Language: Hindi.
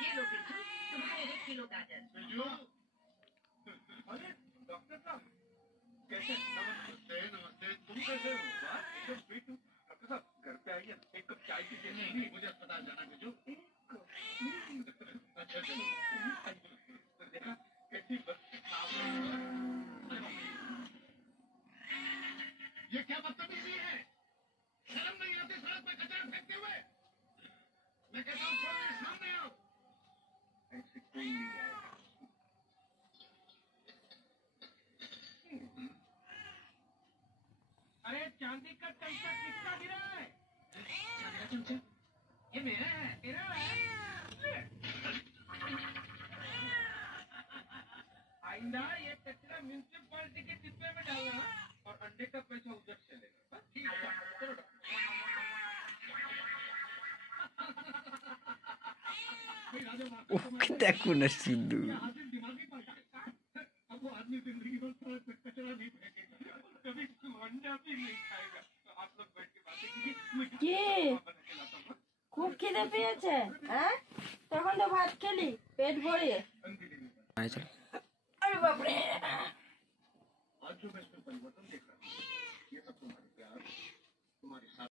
ये लो बिट्टू, तुम्हारे 1 किलो गाजर। बिट्टू, अरे डॉक्टर साहब कैसे? नमस्ते नमस्ते, तुम कैसे हो? एकदम फिट हूँ। डॉक्टर साहब घर पे आइए, एक कप चाय पीजिए। नहीं, मुझे अस्पताल जाना है बिट्टू। अच्छा चलो, देखा कैसी ये क्या बदतमीजी है? शर्म नहीं आती सड़क पे कचरा फेंकते हुए? मैं कहता हूँ थोड़ा देर सामने आओ। ऐसे कोई नहीं आएगा। अरे चांदी का चमचा किसका गिरा है? चांदी का चमचा? ये मेरा है। तेरा है? आइंदा ये कचरा म्यूनिसिपैलिटी के डिब्बे में डालना और अंडे का पैसा उधर से लेना। ठीक है, चलो দেখো না সিদ্ধু दिमागी पार्टी अब वो आदमी जिंदगी भर सड़क पे कचरा नहीं फेंकेगा, कभी अंडा भी नहीं खाएगा। तो आप लोग बैठ के बातें कीजिए। খুব খিদে পেয়েছে? হ্যাঁ, তখন তো ভাত খেলি পেট ভরে। আরে বাপরে, आज जो मैं इसमें परिवर्तन देख रहा हूँ, ये सब तुम्हारे प्यार, तुम्हारी